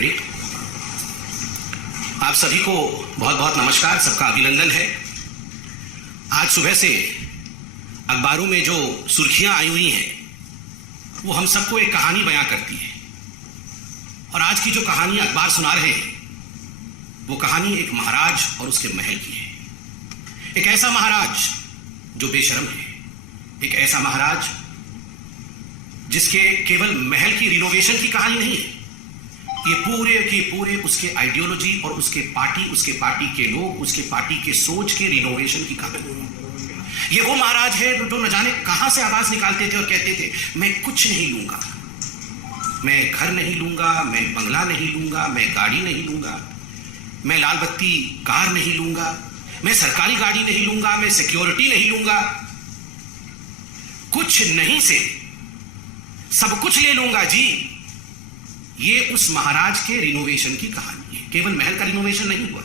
Ready? आप सभी को बहुत बहुत नमस्कार, सबका अभिनंदन है। आज सुबह से अखबारों में जो सुर्खियां आई हुई हैं वो हम सबको एक कहानी बयां करती है। और आज की जो कहानी अखबार सुना रहे हैं वो कहानी एक महाराज और उसके महल की है। एक ऐसा महाराज जो बेशर्म है, एक ऐसा महाराज जिसके केवल महल की रिनोवेशन की कहानी नहीं है, ये पूरे के पूरे उसके आइडियोलॉजी और उसके पार्टी के लोग, उसके पार्टी के सोच के रिनोवेशन की कहानी। ये वो महाराज है जो न जाने कहां से आवाज निकालते थे और कहते थे मैं कुछ नहीं लूंगा, मैं घर नहीं लूंगा, मैं बंगला नहीं लूंगा, मैं गाड़ी नहीं लूंगा, मैं लाल बत्ती कार नहीं लूंगा, मैं सरकारी गाड़ी नहीं लूंगा, मैं सिक्योरिटी नहीं लूंगा, कुछ नहीं से सब कुछ ले लूंगा जी। ये उस महाराज के रिनोवेशन की कहानी है। केवल महल का रिनोवेशन नहीं हुआ,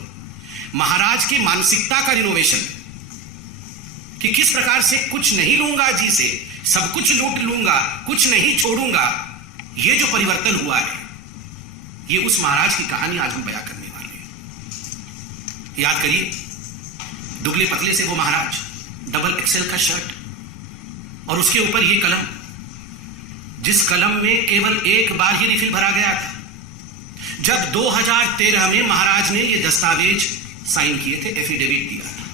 महाराज की मानसिकता का रिनोवेशन, कि किस प्रकार से कुछ नहीं लूंगा जी से सब कुछ लूट लूंगा, कुछ नहीं छोड़ूंगा। ये जो परिवर्तन हुआ है, ये उस महाराज की कहानी आज हम बयां करने वाले हैं। याद करिए, दुबले पतले से वो महाराज, डबल एक्सेल का शर्ट और उसके ऊपर ये कलम, जिस कलम में केवल एक बार ही रिफिल भरा गया था। जब 2013 में महाराज ने ये दस्तावेज साइन किए थे, एफिडेविट दिया था,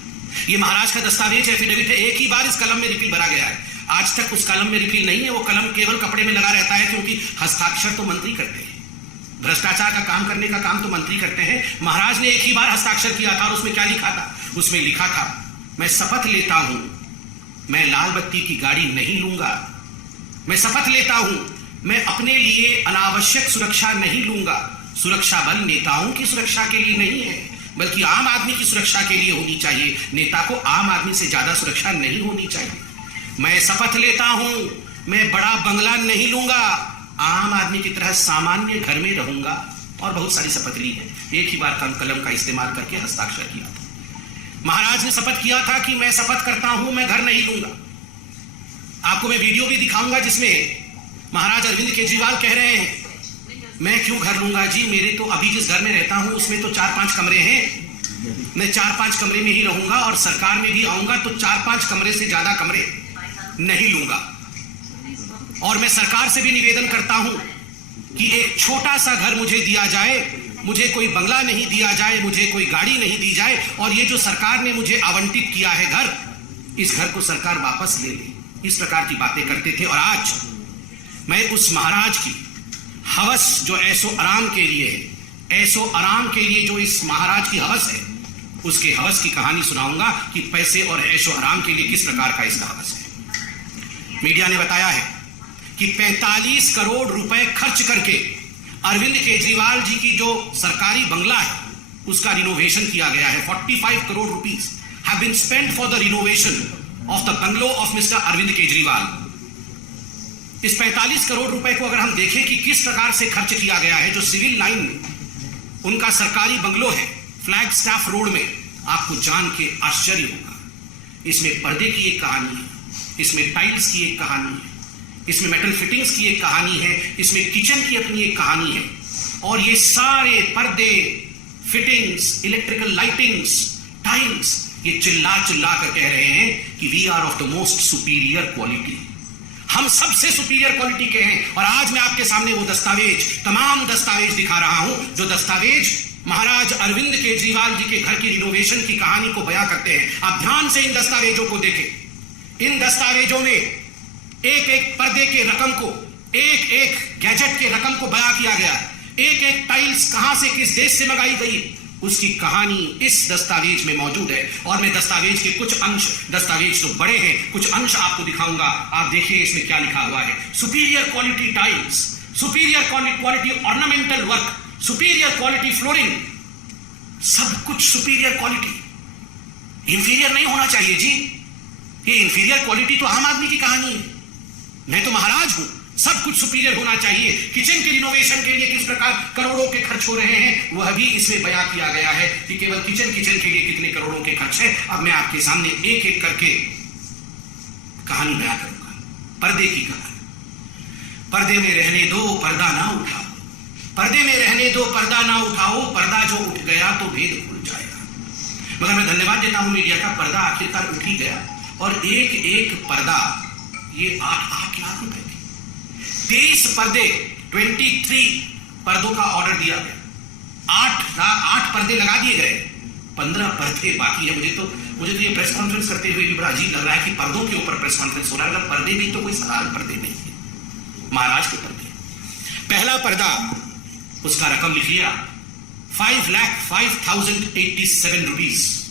ये महाराज का दस्तावेज एफिडेविट है, एक ही बार इस कलम में रिफिल भरा गया है। आज तक उस कलम में रिफिल नहीं है, वो कलम केवल कपड़े में लगा रहता है, क्योंकि हस्ताक्षर तो मंत्री करते हैं, भ्रष्टाचार का काम करने का काम तो मंत्री करते हैं। महाराज ने एक ही बार हस्ताक्षर किया था और उसमें क्या लिखा था? उसमें लिखा था मैं शपथ लेता हूं, मैं लाल बत्ती की गाड़ी नहीं लूंगा, मैं शपथ लेता हूं मैं अपने लिए अनावश्यक सुरक्षा नहीं लूंगा। सुरक्षा बल नेताओं की सुरक्षा के लिए नहीं है, बल्कि आम आदमी की सुरक्षा के लिए होनी चाहिए। नेता को आम आदमी से ज्यादा सुरक्षा नहीं होनी चाहिए। मैं शपथ लेता हूं मैं बड़ा बंगला नहीं लूंगा, आम आदमी की तरह सामान्य घर में रहूंगा। और बहुत सारी शपथ ली है, एक ही बार कलम का इस्तेमाल करके हस्ताक्षर किया था। महाराज ने शपथ किया था कि मैं शपथ करता हूं मैं घर नहीं लूंगा। आपको मैं वीडियो भी दिखाऊंगा जिसमें महाराज अरविंद केजरीवाल कह रहे हैं मैं क्यों घर लूंगा जी, मेरे तो अभी जिस घर में रहता हूं उसमें तो 4-5 कमरे हैं, मैं 4-5 कमरे में ही रहूंगा और सरकार में भी आऊंगा तो 4-5 कमरे से ज्यादा कमरे नहीं लूंगा। और मैं सरकार से भी निवेदन करता हूं कि एक छोटा सा घर मुझे दिया जाए, मुझे कोई बंगला नहीं दिया जाए, मुझे कोई गाड़ी नहीं दी जाए, और ये जो सरकार ने मुझे आवंटित किया है घर, इस घर को सरकार वापस ले ले। इस प्रकार की बातें करते थे। और आज मैं उस महाराज की हवस जो ऐशो आराम के लिए है, ऐशो आराम के लिए जो इस महाराज की हवस है, उसके हवस की कहानी सुनाऊंगा कि पैसे और ऐशो आराम के लिए किस प्रकार का इसका हवस है। मीडिया ने बताया है कि 45 करोड़ रुपए खर्च करके अरविंद केजरीवाल जी की जो सरकारी बंगला है उसका रिनोवेशन किया गया है। 45 crore rupees have been spent for the renovation of the bungalow of mister Arvind Kejriwal. इस 45 करोड़ रुपए को अगर हम देखें कि किस प्रकार से खर्च किया गया है, जो सिविल लाइन में उनका सरकारी बंगलो है फ्लैग स्टाफ रोड में, आपको जान के आश्चर्य होगा। इसमें पर्दे की एक कहानी है, इसमें टाइल्स की एक कहानी है, इसमें मेटल फिटिंग्स की एक कहानी है, इसमें किचन की अपनी एक कहानी है। और ये सारे पर्दे, फिटिंग्स, इलेक्ट्रिकल लाइटिंग्स, टाइल्स, ये चिल्ला चिल्ला कर कह रहे हैं कि we are of the most superior quality, हम सबसे सुपीरियर क्वालिटी के हैं। और आज मैं आपके सामने वो दस्तावेज, तमाम दस्तावेज दिखा रहा हूं, जो दस्तावेज महाराज अरविंद केजरीवाल जी के घर की रिनोवेशन की कहानी को बयां करते हैं। आप ध्यान से इन दस्तावेजों को देखें। इन दस्तावेजों में एक एक पर्दे के रकम को, एक एक गैजेट के रकम को बयां किया गया, एक एक टाइल्स कहां से किस देश से मंगाई गई, उसकी कहानी इस दस्तावेज में मौजूद है। और मैं दस्तावेज के कुछ अंश, दस्तावेज तो बड़े हैं, कुछ अंश आपको दिखाऊंगा। आप देखिए इसमें क्या लिखा हुआ है। Superior quality tiles, superior quality ornamental work, superior quality flooring, सब कुछ सुपीरियर क्वालिटी। इंफीरियर नहीं होना चाहिए जी, ये इंफीरियर क्वालिटी तो आम आदमी की कहानी है। मैं तो महाराज हूं, सब कुछ सुपीरियर होना चाहिए। किचन के रिनोवेशन के लिए किस प्रकार करोड़ों के खर्च हो रहे हैं वह भी इसमें बयां किया गया है कि केवल किचन के लिए कितने करोड़ों के खर्च है। अब मैं आपके सामने एक एक करके कहानी बयां करूंगा। पर्दे की कहानी। पर्दे में रहने दो, पर्दा ना उठाओ, पर्दे में रहने दो, पर्दा ना उठाओ, पर्दा जो उठ गया तो भेद खुल जाएगा। मगर मैं धन्यवाद देता हूं मीडिया का, पर्दा आखिरकार उठ ही गया और एक एक पर्दा ये 8 लाख रुपए की 23 पर्दे 23 पर्दों का ऑर्डर दिया गया, 8 पर्दे लगा दिए गए, 15 पर्दे बाकी है। मुझे तो ये प्रेस कॉन्फ्रेंस करते हुए भी बड़ा अजीब लग रहा है कि पर्दों के ऊपर प्रेस कॉन्फ्रेंस हो रहा है। पर्दे भी तो कोई साधारण पर्दे नहीं है, महाराज के पर्दे। पहला पर्दा, उसका रकम लिख लिया 5,05,087 रुपीज,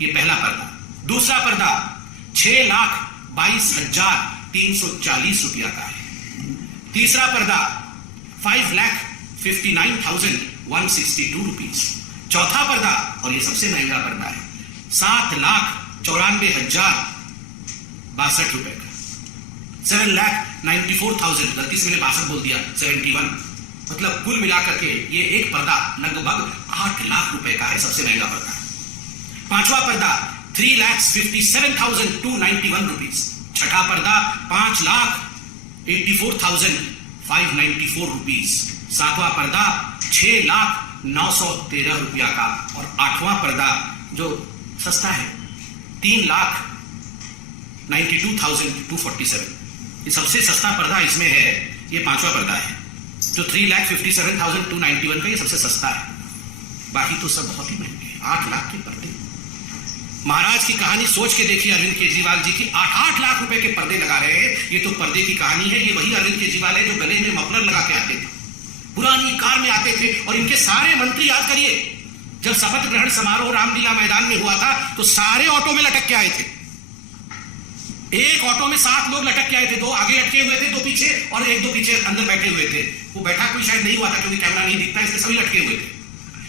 ये पहला पर्दा। दूसरा पर्दा 6,22,340 रुपया का है। तीसरा पर्दा 5,59,162 रुपीज। चौथा पर्दा, और ये सबसे महंगा पर्दा है, 7,94,062 रुपए का, 7,94,000, गलती से मैंने 62 बोल दिया, 71, मतलब कुल मिलाकर के ये एक पर्दा लगभग 8 लाख रुपए का है, सबसे महंगा पर्दा है। पांचवा पर्दा 3,57,291 रुपीज। छठा पर्दा 5,84,594 रुपीज। सातवां पर्दा 6,09,13 रुपया का, और आठवां पर्दा जो सस्ता है 3,92,247। ये सबसे सस्ता पर्दा इसमें है, ये पांचवा पर्दा है जो 3,57,291 का, ये सबसे सस्ता है, बाकी तो सब बहुत ही महंगे हैं। 8 लाख के पर्दे। महाराज की कहानी सोच के देखिए, अरविंद केजरीवाल जी की 8 लाख रुपए के पर्दे लगा रहे हैं। ये तो पर्दे की कहानी है। ये वही अरविंद केजरीवाल है जो गले में मफलर लगा के आते थे, पुरानी कार में आते थे, और इनके सारे मंत्री, याद करिए, जब शपथ ग्रहण समारोह रामलीला मैदान में हुआ था तो सारे ऑटो में लटक के आए थे। एक ऑटो में 7 लोग लटक के आए थे, 2 आगे लटके हुए थे, 2 पीछे, और 1-2 पीछे अंदर बैठे हुए थे। वो बैठा कोई शायद नहीं हुआ था क्योंकि कैमरा नहीं दिखता, इसलिए सभी लटके हुए थे।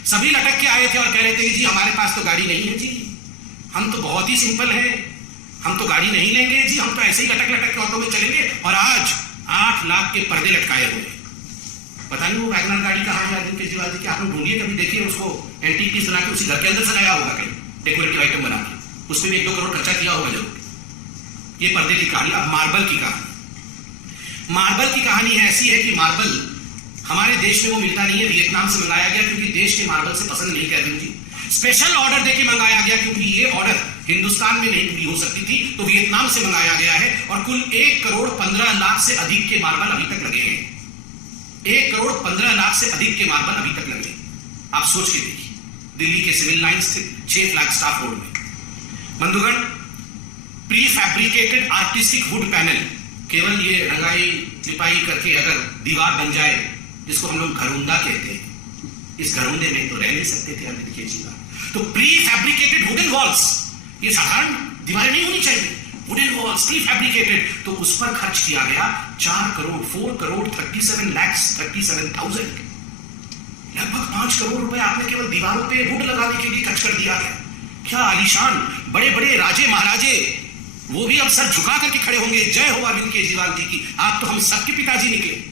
सभी लटक के आए थे और कह रहे थे जी हमारे पास तो गाड़ी नहीं है जी, हम तो बहुत ही सिंपल है, हम तो गाड़ी नहीं लेंगे जी, हम तो ऐसे ही लटक लटक के ऑटो में चलेंगे। और आज 8 लाख के पर्दे लटकाए हुए। पता नहीं वो वैगनर गाड़ी कहाँ है अरविंद केजरीवाल जी की, आप लोग ढूंढिए, कभी देखिए उसको एंटीक पीस बना के उसी घर के अंदर सजाया होगा कहीं, डेकोरेटिव आइटम बना के, उसमें भी 1-2 करोड़ खर्चा किया होगा जरूर। ये पर्दे की कहानी। अब मार्बल की कहानी। मार्बल की कहानी ऐसी है कि मार्बल हमारे देश में वो मिलता नहीं है, वियतनाम से मंगाया गया, क्योंकि देश के मार्बल से पसंद नहीं करते जी। स्पेशल ऑर्डर देके मंगाया गया, क्योंकि ये ऑर्डर हिंदुस्तान में नहीं पूरी हो सकती थी, तो वियतनाम से मंगाया गया है। और कुल 1,15,00,000 से अधिक के मार्बल अभी तक लगे हैं। 1,15,00,000 से अधिक के मार्बल अभी तक लगे। आप सोच के देखिए, दिल्ली के सिविल लाइन स्थित 6 फ्लैगस्टाफ रोड में। बंधुगण, prefabricated artistic wood panel, केवल ये रंगाई लिपाई करके अगर दीवार बन जाए, जिसको हम लोग घरौंदा कहते हैं, इस घरौंदे में तो रह नहीं सकते थे अरविंद केजरीवाल। तो प्री फैब्रिकेटेड वुडन वॉल्स, ये साधारण दीवारें नहीं होनी चाहिए, वुडन वॉल्स प्री फैब्रिकेटेड, तो उस पर खर्च किया गया 4,37,37,000, लगभग 5 करोड़ रुपए आपने केवल दीवारों पे वुड लगाने के लिए खर्च कर दिया है। क्या आलीशान बड़े बड़े राजे महाराजे, वो भी अब सर झुका करके खड़े होंगे, जय हो अरविंद केजरीवाल जी की, आप तो हम सबके पिताजी निकले।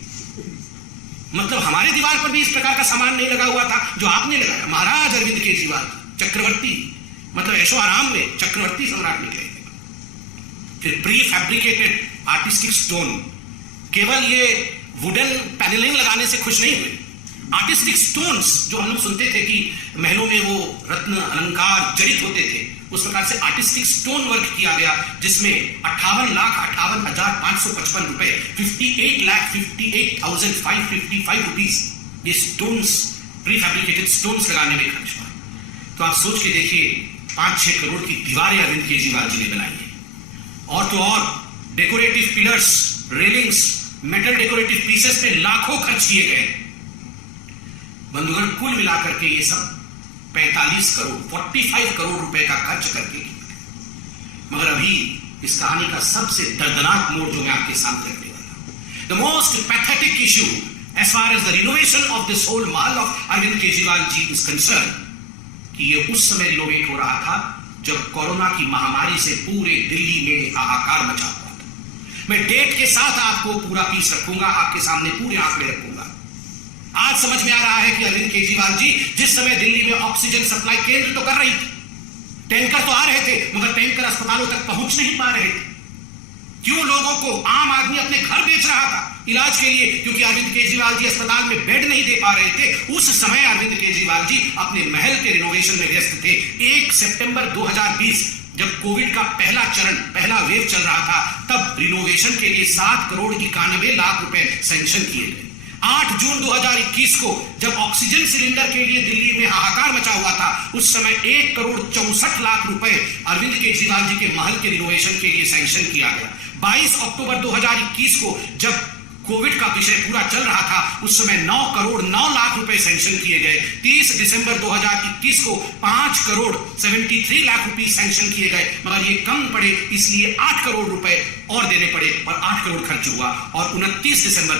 मतलब हमारे दीवार पर भी इस प्रकार का सामान नहीं लगा हुआ था जो आपने लगाया। महाराज अरविंद केजरीवाल चक्रवर्ती, मतलब ऐशो आराम में चक्रवर्ती सम्राट निकले। फिर प्री फैब्रिकेटेड आर्टिस्टिक स्टोन, केवल ये वुडन पैनलिंग लगाने से खुश नहीं हुए। आर्टिस्टिक स्टोन्स जो हम लोग सुनते थे कि महलों में वो रत्न अलंकार जड़ित होते थे, उस प्रकार से आर्टिस्टिक स्टोन वर्क किया गया, जिसमें 58,58,555 रुपए, 58,58,555 रुपीज, ये स्टोन्स, प्री फैब्रिकेटेड स्टोन्स लगाने में खर्च हुआ। तो आप सोच के देखिए, 5-6 करोड़ की दीवारें अरविंद केजरीवाल जी ने बनाई है। और तो और decorative pillars, railings, metal decorative pieces पे लाखों खर्च किए गए। बंधुगण, कुल मिलाकर के ये सब 45 करोड़ 45 करोड़ रुपए का खर्च करके। मगर अभी इस कहानी का सबसे दर्दनाक मोड़ जो मैं आपके सामने रखने वाला हूं, the most pathetic issue as far as the renovation of this whole mahal of Arvind Kejriwal ji is concern, कि ये उस समय रिनोवेट हो रहा था जब कोरोना की महामारी से पूरे दिल्ली में हाहाकार मचा हुआ था। मैं डेट के साथ आपको पूरा पीस रखूंगा, आपके सामने पूरे आंकड़े रखूंगा। आज समझ में आ रहा है कि अरविंद केजरीवाल जी जिस समय दिल्ली में ऑक्सीजन सप्लाई केंद्र तो कर रही थी, टैंकर तो आ रहे थे, मगर टैंकर अस्पतालों तक पहुंच नहीं पा रहे थे। क्यों लोगों को, आम आदमी अपने घर बेच रहा था, इलाज के लिए, क्योंकि अरविंद केजरीवाल जी अस्पताल में बेड नहीं दे पा रहे थे। उस समय अरविंद केजरीवाल जी अपने महल के रिनोवेशन में व्यस्त थे। 1 सितंबर 2020 जब कोविड का पहला चरण, पहला वेव चल रहा था, तब रिनोवेशन के लिए 7 करोड़ 91 लाख रुपए सैंक्शन किए गए। 8 जून 2021 को जब ऑक्सीजन सिलेंडर के लिए दिल्ली में हाहाकार मचा हुआ था, उस समय 1 करोड़ 64 लाख रुपए अरविंद केजरीवाल जी के महल के रिनोवेशन के लिए सैंक्शन किया गया। 22 अक्टूबर 2021 को जब कोविड का विषय पूरा चल रहा था, उस समय 9 करोड़ 9 लाख रुपए सैंक्शन किए गए। 30 दिसंबर 2021 को 5 करोड़ 73 लाख रुपए सैंक्शन किए गए, मगर ये कम पड़े, इसलिए 8 करोड़ रुपए और देने पड़े और 8 करोड़ खर्च हुआ। और 29 दिसंबर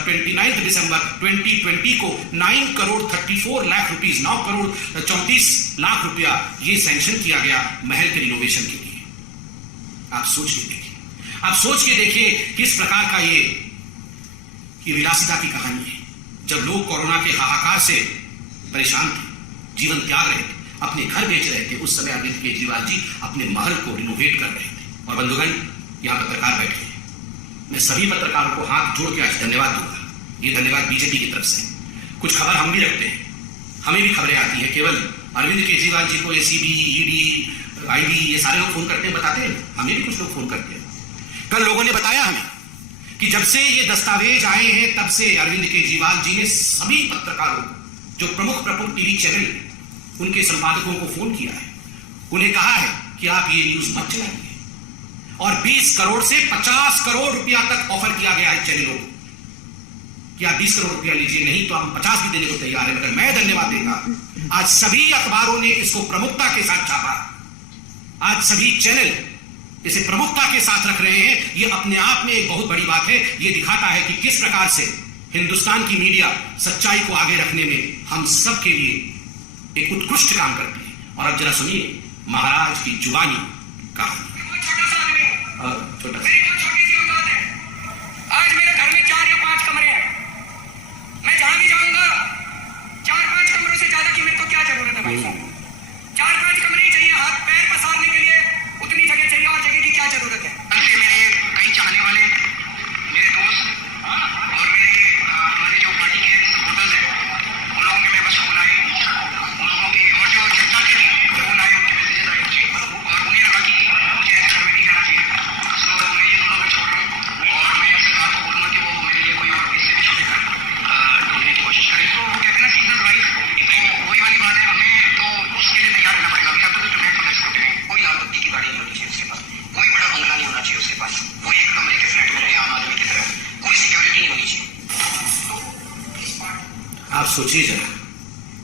2020 को 9 करोड़ 34 लाख रुपीस, 9 करोड़ 34 लाख रुपया ये सैंक्शन किया गया महल के रिनोवेशन के लिए। आप सोच के देखिए, आप सोच के देखिए किस प्रकार का ये विलासिता की कहानी है। जब लोग कोरोना के हाहाकार से परेशान थे, जीवन त्याग रहे थे, अपने घर बेच रहे थे, उस समय अरविंद केजरीवाल जी अपने महल को रिनोवेट कर रहे थे। और बंधुगण, यहां पत्रकार बैठे हैं, मैं सभी पत्रकारों को हाथ जोड़ के आज धन्यवाद दूंगा। ये धन्यवाद बीजेपी की तरफ से। कुछ खबर हम भी रखते हैं, हमें भी खबरें आती है। केवल अरविंद केजरीवाल जी को एसीबी, ईडी, आईबी ये सारे लोग फोन करते हैं, बताते हैं, हमें भी कुछ लोग फोन करते हैं। कल लोगों ने बताया हमें कि जब से ये दस्तावेज आए हैं, तब से अरविंद केजरीवाल जी ने सभी पत्रकारों, जो प्रमुख टीवी चैनल, उनके संपादकों को फोन किया है। उन्हें कहा है कि आप ये न्यूज मत चलाइए। और 20 करोड़ से 50 करोड़ रुपया तक ऑफर किया गया है चैनलों को कि आप 20 करोड़ रुपया लीजिए, नहीं तो हम 50 भी देने को तैयार है। मगर मैं धन्यवाद देगा, आज सभी अखबारों ने इसको प्रमुखता के साथ छापा। आज सभी चैनल इसे प्रमुखता के साथ रख रहे हैं। यह अपने आप में एक बहुत बड़ी बात है। यह दिखाता है कि किस प्रकार से हिंदुस्तान की मीडिया सच्चाई को आगे रखने में हम सब के लिए एक उत्कृष्ट काम करती है। और अब जरा सुनिए महाराज की जुबानी कहानी। छोटा सा आज मेरे घर में 4 या 5 कमरे हैं। मैं जहां भी जाऊंगा 4-5 कमरों से ज्यादा की मेरे को क्या जरूरत है भाई साहब? 4-5 कमरे ही चाहिए, हाथ पैर पसारने के लिए उतनी जगह चाहिए, और जगह की क्या जरूरत है? मेरे कई चाहने वाले, मेरे दोस्त और मेरे हमारे जो पार्टी के सपोर्टर्स हैं, उन लोगों के मेरे पास फोन आए, उन लोगों के और जो जनता के फोन आए, उनके मैसेजेस आए, और उन्हें लगा कि मुझे ऐसे घर में नहीं आना चाहिए। तो मैं ये दोनों घर छोड़ रहा हूँ और मैं सरकार को बोलूंगा कि वो मेरे लिए कोई और इससे भी छोटे घर ढूंढने की कोशिश करें। तो वो कहते हैं ना सीजन वाइज, तो वही वाली बात है, हमें तो उसके लिए तैयार रहना पड़ेगा। अभी आप तो प्रिपेयर फॉर दिस। कोई लाल बत्ती की गाड़ी नहीं होनी चाहिए उसके पास, कोई बड़ा बंगला नहीं होना चाहिए उसके पास, वो एक कमरे के फ्लैट में रहे आम आदमी की तरह, कोई सिक्योरिटी नहीं होनी चाहिए। आप सोचिए जरा,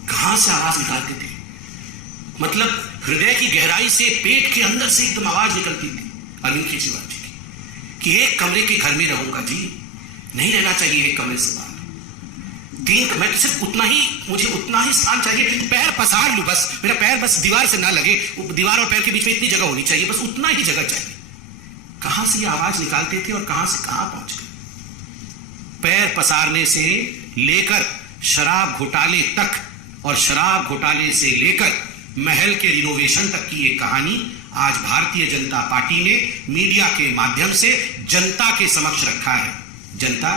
कहां से आवाज निकालते थे। मतलब हृदय की गहराई से, पेट के अंदर से एकदम आवाज निकलती थी अरविंद केजरीवाल जी की कि एक कमरे के घर में रहूंगा जी, नहीं रहना चाहिए एक कमरे से बाहर। 3 मैं तो सिर्फ उतना ही, मुझे उतना ही स्थान चाहिए, पैर पसार लूं बस, मेरा पैर बस दीवार से ना लगे, दीवार और पैर के बीच में इतनी जगह होनी चाहिए, बस उतना ही जगह चाहिए। कहां से ये आवाज निकालते थे और कहां से कहां पहुंच गए। पैर पसारने से लेकर शराब घोटाले तक, और शराब घोटाले से लेकर महल के रिनोवेशन तक की ये कहानी आज भारतीय जनता पार्टी ने मीडिया के माध्यम से जनता के समक्ष रखा है। जनता,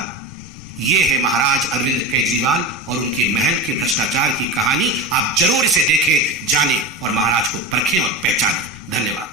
ये है महाराज अरविंद केजरीवाल और उनके महल के भ्रष्टाचार की कहानी। आप जरूर इसे देखें, जानें और महाराज को परखें और पहचानें। धन्यवाद।